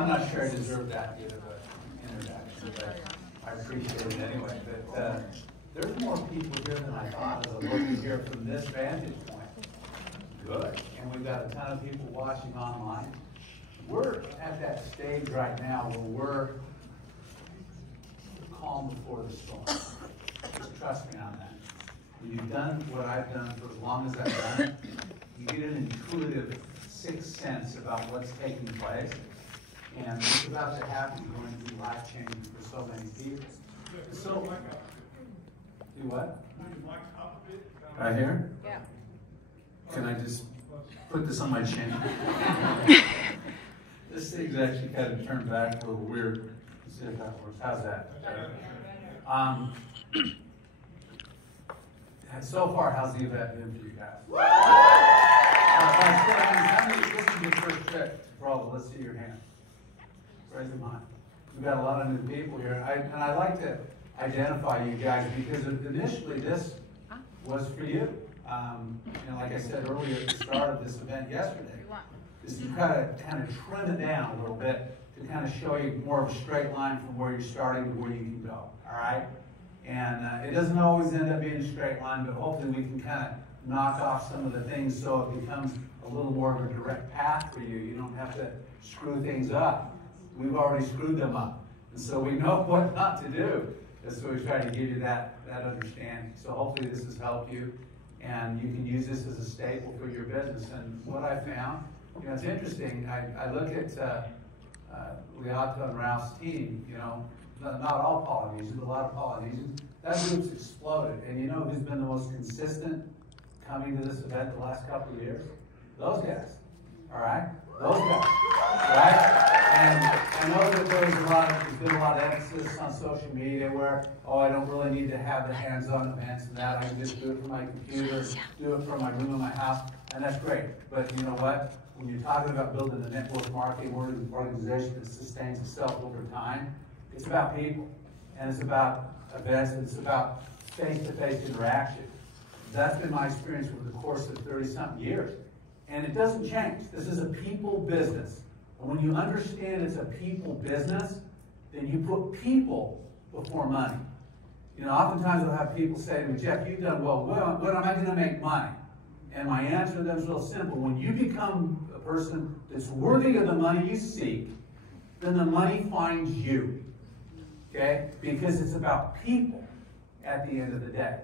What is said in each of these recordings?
I'm not sure I deserve that good of an introduction, but I appreciate it anyway. But there's more people here than I thought as I'm looking here from this vantage point. Good. And we've got a ton of people watching online. We're at that stage right now where we're calm before the storm. Just trust me on that. When you've done what I've done for as long as I've done it, you get an intuitive sixth sense about what's taking place. And what's about to happen is going to be life-changing for so many people. So, do what? Right here? Yeah. Can I just put this on my chin? This thing's actually kind of turned back a little weird. Let's see if that works. How's that? So far, how's the event been for you guys? This is your first trip to Provo. Let's see your hand. Raise them high. We've got a lot of new people here. And I like to identify you guys because initially this was for you. Like I said earlier at the start of this event yesterday, is to kind of trim it down a little bit to kind of show you more of a straight line from where you're starting to where you can go. All right? And it doesn't always end up being a straight line, but hopefully we can kind of knock off some of the things so it becomes a little more of a direct path for you. You don't have to screw things up. We've already screwed them up. And so we know what not to do. And so we try to give you that understanding. So hopefully this has helped you. And you can use this as a staple for your business. And what I found, it's interesting. I look at Leato and Ralph's team, not all Polynesians, but a lot of Polynesians. That group's exploded. And you know who's been the most consistent coming to this event the last couple of years? Those guys. All right? Those guys. Right? And I know that there's been a lot of emphasis on social media where, I don't really need to have the hands-on events and that. I can just do it from my computer, do it from my room in my house, and that's great. But you know what? When you're talking about building a network marketing organization that sustains itself over time, it's about people, and it's about events, and it's about face-to-face interaction. That's been my experience over the course of 30-something years. And it doesn't change. This is a people business. And when you understand it's a people business, then you put people before money. Oftentimes I'll have people say to me, Jeff, you've done well. When am I going to make money? And my answer to them is real simple. When you become a person that's worthy of the money you seek, then the money finds you. Okay? Because it's about people at the end of the day.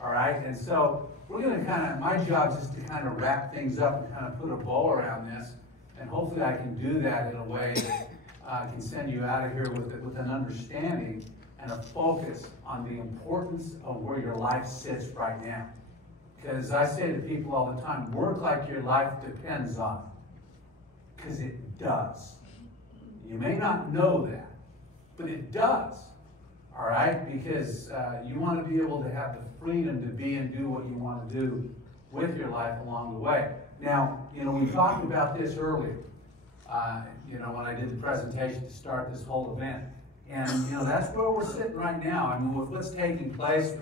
All right? And so we're going to my job is to kind of wrap things up and kind of put a bow around this. And hopefully I can do that in a way that can send you out of here with an understanding and a focus on the importance of where your life sits right now. Because I say to people all the time, work like your life depends on it. Because it does. You may not know that, but it does. All right? Because you want to be able to have the freedom to be and do what you want to do with your life along the way. Now, we talked about this earlier, when I did the presentation to start this whole event. And, that's where we're sitting right now. I mean, with what's taking place,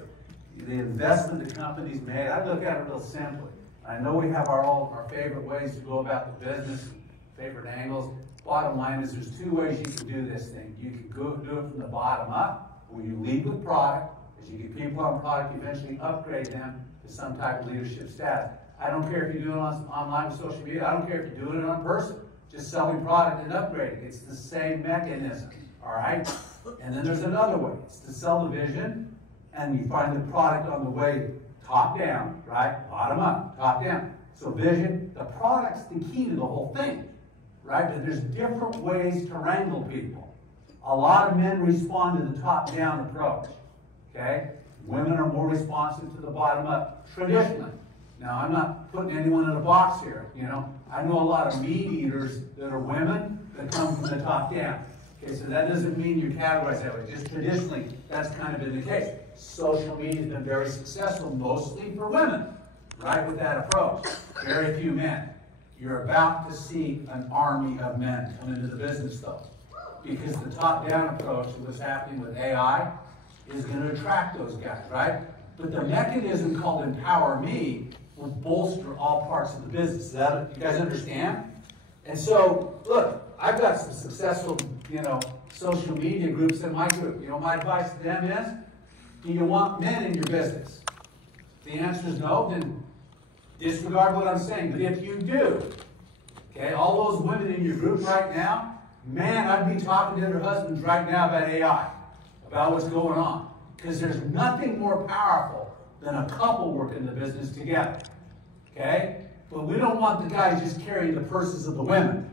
the investment the company's made, I look at it real simply. I know we have our favorite ways to go about the business, favorite angles. Bottom line is there's two ways you can do this thing. You can do it from the bottom up, where you lead with product. As you get people on product, you eventually upgrade them to some type of leadership status. I don't care if you're doing it online with social media. I don't care if you're doing it on person. Just selling product and upgrading. It's the same mechanism. All right? And then there's another way. It's to sell the vision, and you find the product on the way top down, right? Bottom up, top down. So vision, the product's the key to the whole thing, right? But there's different ways to wrangle people. A lot of men respond to the top-down approach, okay? Women are more responsive to the bottom-up, traditionally. Now, I'm not putting anyone in a box here, I know a lot of meat eaters that are women that come from the top down. Okay, so that doesn't mean you're categorized that way. Just traditionally, that's kind of been the case. Social media has been very successful, mostly for women, right, with that approach. Very few men. You're about to see an army of men come into the business, though. Because the top-down approach of what's happening with AI is going to attract those guys, right? But the mechanism called Empower Me will bolster all parts of the business. Is that, you guys understand? And so, look, I've got some successful, social media groups in my group. My advice to them is, do you want men in your business? If the answer is no, then disregard what I'm saying. But if you do, okay, all those women in your group right now, man, I'd be talking to their husbands right now about AI, about what's going on. Because there's nothing more powerful than a couple working the business together. Okay? But we don't want the guy just carrying the purses of the women.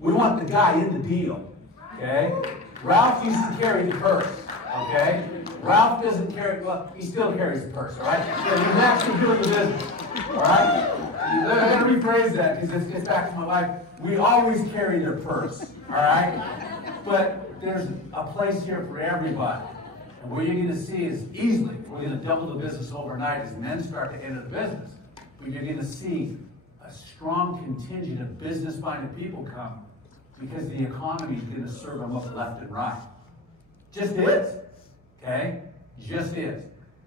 We want the guy in the deal. Okay? Ralph used to carry the purse. Okay? Ralph doesn't carry, well, he still carries the purse, all right? So he's actually doing the business. All right? I'm going to rephrase that because this gets back to my life. We always carry their purse. All right? But there's a place here for everybody. And what you're going to see is easily, we're going to double the business overnight as men start to enter the business. But you're going to see a strong contingent of business-minded people come because the economy is going to serve them up left and right. Just is. Okay? Just is.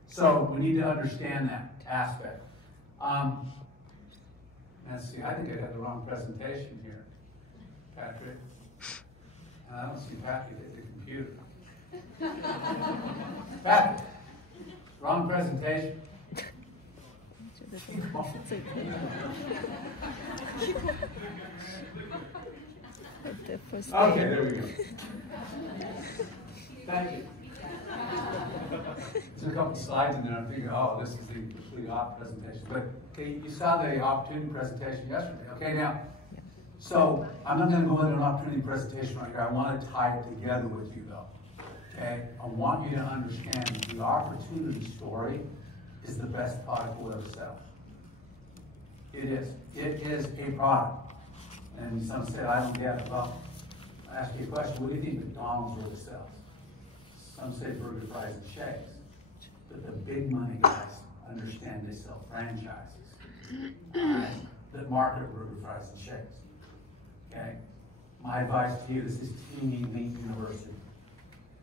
So we need to understand that aspect. Let's see, I think I got the wrong presentation here, Patrick. And I don't see Patrick at the computer. Patrick, wrong presentation. Okay, there we go. Thank you. There's a couple slides in there. I'm thinking, oh, this is the complete off presentation. But okay, you saw the opportunity presentation yesterday. Okay, now, so I'm not going to go into an opportunity presentation right here. I want to tie it together with you, though. Okay, I want you to understand that the opportunity story is the best product we'll ever sell. It is. It is a product. And some say, I don't get it. Well, I ask you a question. What do you think McDonald's really sells? Some say burger, fries, and shakes. But the big money guys understand they sell franchises that market burger, fries, and shakes. Okay? My advice to you, this is Teeny Elite University.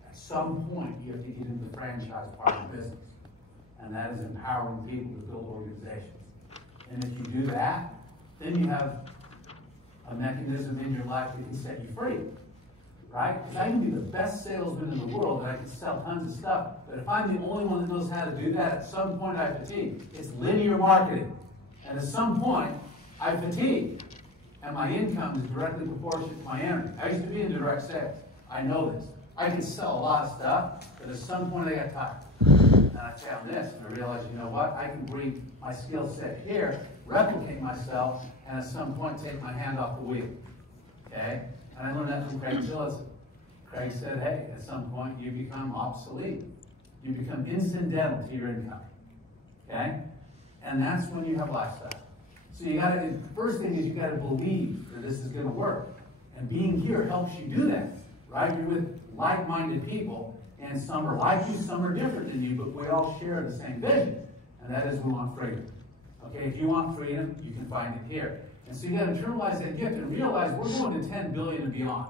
At some point, you have to get into the franchise part of the business. And that is empowering people to build organizations. And if you do that, then you have a mechanism in your life that can set you free. Right? Because I can be the best salesman in the world and I can sell tons of stuff. But if I'm the only one that knows how to do that, at some point I fatigue. It's linear marketing. And at some point, I fatigue. And my income is directly proportionate to my energy. I used to be in direct sales. I know this. I can sell a lot of stuff, but at some point I got tired. And I found this, and I realized, you know what? I can bring my skill set here, replicate myself, and at some point take my hand off the wheel. Okay? And I learned that from Craig Tillotson. Craig said, hey, at some point you become obsolete. You become incidental to your income. Okay? And that's when you have lifestyle. So you gotta, the first thing is you gotta believe that this is gonna work. And being here helps you do that. Right? You're with like-minded people, and some are like you, some are different than you, but we all share the same vision. And that is we want freedom. Okay, if you want freedom, you can find it here. And so you got to internalize that gift and realize we're going to 10 billion and beyond.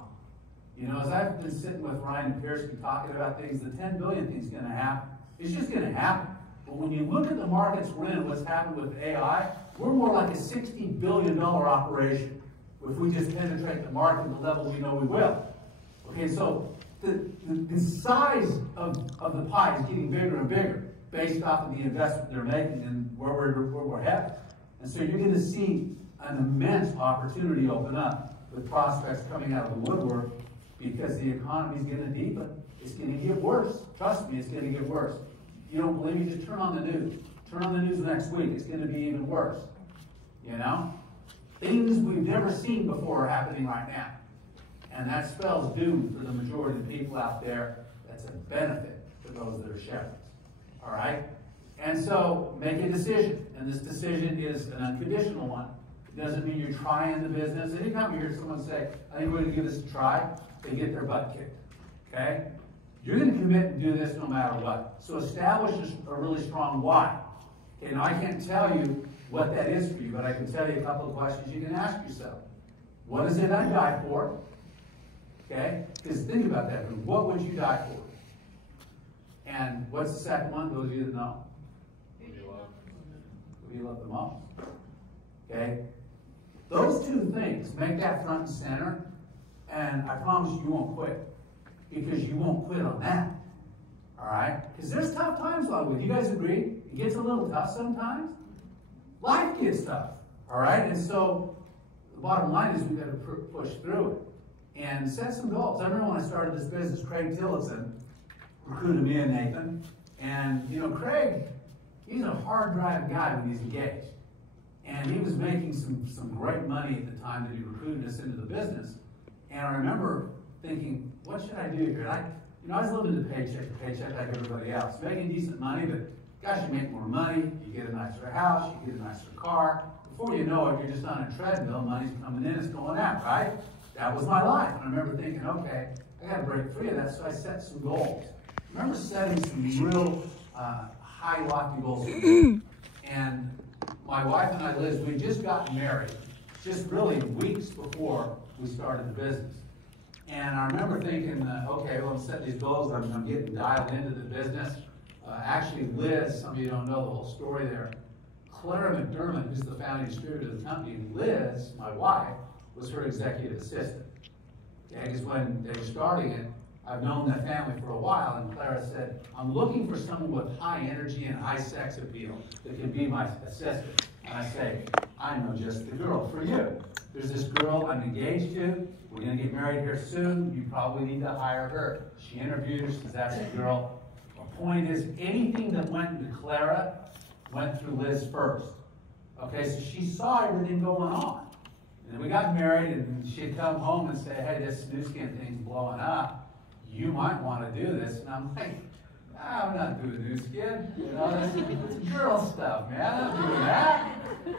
You know, as I've been sitting with Ryan and Pearson talking about things, the 10 billion thing's going to happen. It's just going to happen. But when you look at the markets we're in, what's happened with AI, we're more like a $60 billion operation if we just penetrate the market at the level we know we will. Okay, so the size of the pie is getting bigger and bigger based off of the investment they're making and where we're headed. And so you're going to see an immense opportunity open up with prospects coming out of the woodwork because the economy is going to deepen. It's going to get worse. Trust me, it's going to get worse. If you don't believe me, just turn on the news. Turn on the news next week. It's going to be even worse. You know? Things we've never seen before are happening right now. And that spells doom for the majority of the people out there. That's a benefit for those that are shepherds. All right? And so make a decision. And this decision is an unconditional one. It doesn't mean you're trying the business. Anytime you hear someone say, I think we're going to give this a try, they get their butt kicked. Okay? You're going to commit and do this no matter what. So establish a really strong why. Okay, now I can't tell you what that is for you, but I can tell you a couple of questions you can ask yourself. What is it I die for? Okay? Because think about that. What would you die for? And what's the second one? Those of you that know. Who you love the most. Okay? Those two things, make that front and center, And I promise you won't quit, because you won't quit on that. All right? Because there's tough times along the way. You guys agree? It gets a little tough sometimes. Life gets tough. All right? And so the bottom line is we've got to push through it and set some goals. I remember when I started this business, Craig Tillotson recruited me and Nathan. And, you know, Craig, he's a hard-driving guy when he's engaged. And he was making some great money at the time that he recruited us into the business. And I remember thinking, what should I do here? And I was living to paycheck to paycheck like everybody else, making decent money, but gosh, you make more money, you get a nicer house, you get a nicer car. Before you know it, you're just on a treadmill, money's coming in, it's going out, right? That was my life. And I remember thinking, okay, I got to break free of that, so I set some goals. I remember setting some real high, lofty goals. And my wife and I, Liz, we just got married, just really weeks before we started the business. And I remember thinking, okay, well, I'm setting these goals, I'm getting dialed into the business. Actually, Liz, some of you don't know the whole story there. Clara McDermott, who's the founding distributor of the company, Liz, my wife, was her executive assistant. Okay, because when they were starting it, I've known that family for a while, and Clara said, I'm looking for someone with high energy and high sex appeal that can be my assistant. And I say, I know just the girl for you. There's this girl I'm engaged to. We're going to get married here soon. You probably need to hire her. She interviewed her, says, that's the girl. The point is, anything that went into Clara went through Liz first. Okay, so she saw everything going on. And then we got married, and she'd come home and say, hey, this new skin thing's blowing up. You might want to do this. And I'm like, I'm not doing new skin. You know, it's girl stuff, man. I'm not doing that.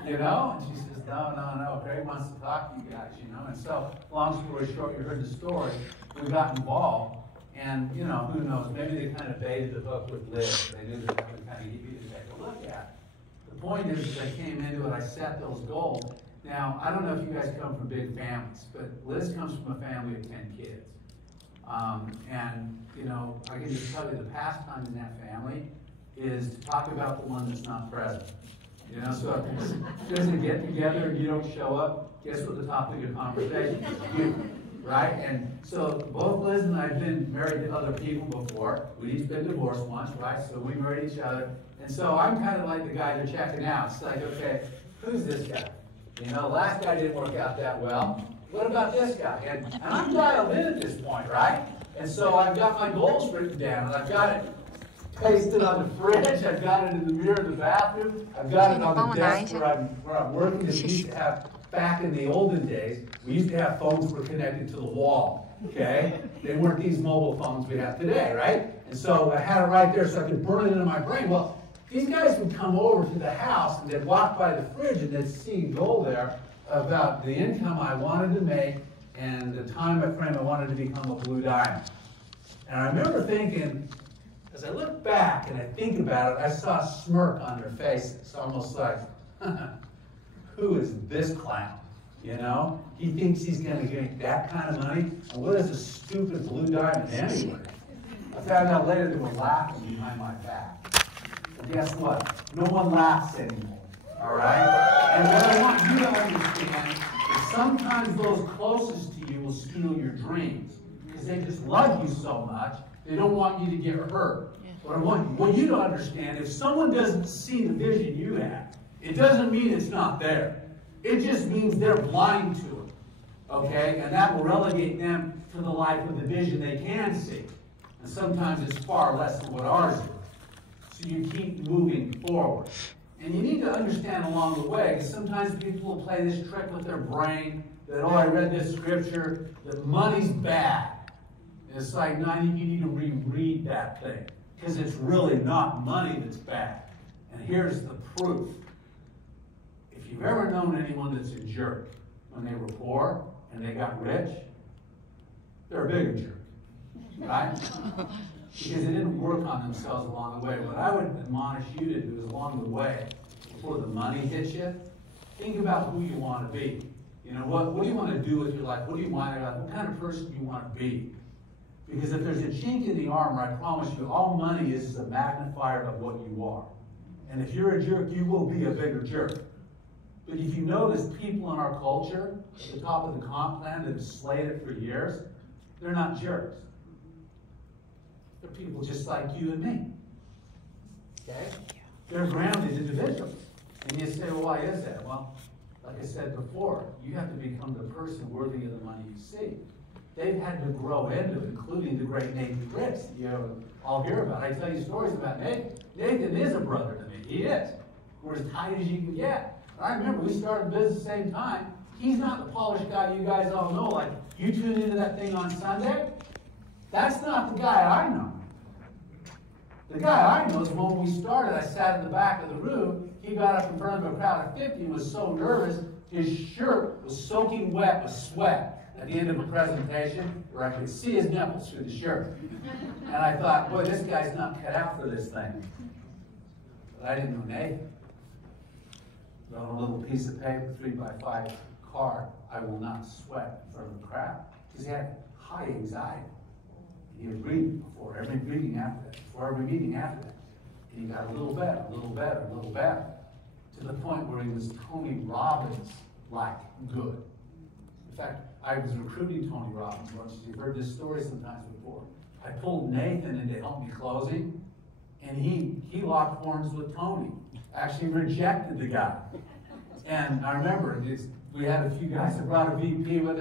You know? And she says, no. Craig wants to talk to you guys, you know? And so, long story short, you heard the story. We got involved. And, you know, who knows? Maybe they kind of baited the hook with Liz. They knew they were going to kind of give you to take a look at. The point is, as I came into it, I set those goals. Now, I don't know if you guys come from big families, but Liz comes from a family of 10 kids. And, you know, I can just tell you the pastime in that family is to talk about the one that's not present. You know, so if there's a get-together and you don't show up, guess what the topic of conversation is? You, right? And so both Liz and I have been married to other people before. We've each been divorced once, right? So we married each other. And so I'm kind of like the guy they're checking out. It's like, okay, who's this guy? You know, the last guy didn't work out that well. What about this guy? And I'm dialed in at this point, right? And so I've got my goals written down, and I've got it pasted on the fridge. I've got it in the mirror in the bathroom. I've got it on the desk where I'm working. Because we used to have, back in the olden days, we used to have phones that were connected to the wall, okay? They weren't these mobile phones we have today, right? And so I had it right there so I could burn it into my brain. Well, these guys would come over to the house, and they'd walk by the fridge, and they'd see a goal there about the income I wanted to make and the time frame I wanted to become a blue diamond. And I remember thinking, as I look back and I think about it, I saw a smirk on their faces, almost like, who is this clown? You know? He thinks he's going to make that kind of money? And what is a stupid blue diamond anyway? I found out later they were laughing behind my back. And guess what? No one laughs anymore. All right? And what I want you to understand is sometimes those closest to you will steal your dreams because they just love you so much, they don't want you to get hurt. But I want you to understand, if someone doesn't see the vision you have, it doesn't mean it's not there. It just means they're blind to it. Okay? And that will relegate them to the life of the vision they can see. And sometimes it's far less than what ours is. So you keep moving forward. And you need to understand along the way, because sometimes people will play this trick with their brain, that, oh, I read this scripture, that money's bad. And it's like, no, you need to reread that thing, because it's really not money that's bad. And here's the proof. If you've ever known anyone that's a jerk, when they were poor and they got rich, they're a bigger jerk, right? Because they didn't work on themselves along the way. What I would admonish you to do is along the way, before the money hits you, think about who you want to be. You know, what do you want to do with your life? What do you want in your life? What kind of person do you want to be? Because if there's a chink in the armor, I promise you, all money is a magnifier of what you are. And if you're a jerk, you will be a bigger jerk. But if you notice, people in our culture, at the top of the comp plan that have slayed it for years, they're not jerks. They're people just like you and me. Okay? They're grounded individuals. And you say, well, why is that? Well, like I said before, you have to become the person worthy of the money you see. They've had to grow into it, including the great Nathan Griggs that you all hear about. I tell you stories about Nathan. Nathan is a brother to me. He is. We're as tight as you can get. I remember we started business at the same time. He's not the polished guy you guys all know. Like, you tune into that thing on Sunday. That's not the guy I know. The guy I know is when we started, I sat in the back of the room. He got up in front of a crowd of 50 and was so nervous, his shirt was soaking wet with sweat at the end of a presentation where I could see his nipples through the shirt. And I thought, boy, this guy's not cut out for this thing. But I didn't know Nathan. On a little piece of paper, 3x5 card, I will not sweat in front of the crowd. Because he had high anxiety. He was breathing before every meeting after that, And he got a little better, a little better, a little better. To the point where he was Tony Robbins-like good. In fact, I was recruiting Tony Robbins once. You've heard this story sometimes before. I pulled Nathan in to help me closing, and he locked horns with Tony. Actually rejected the guy. And I remember we had a few guys that brought a VP with us.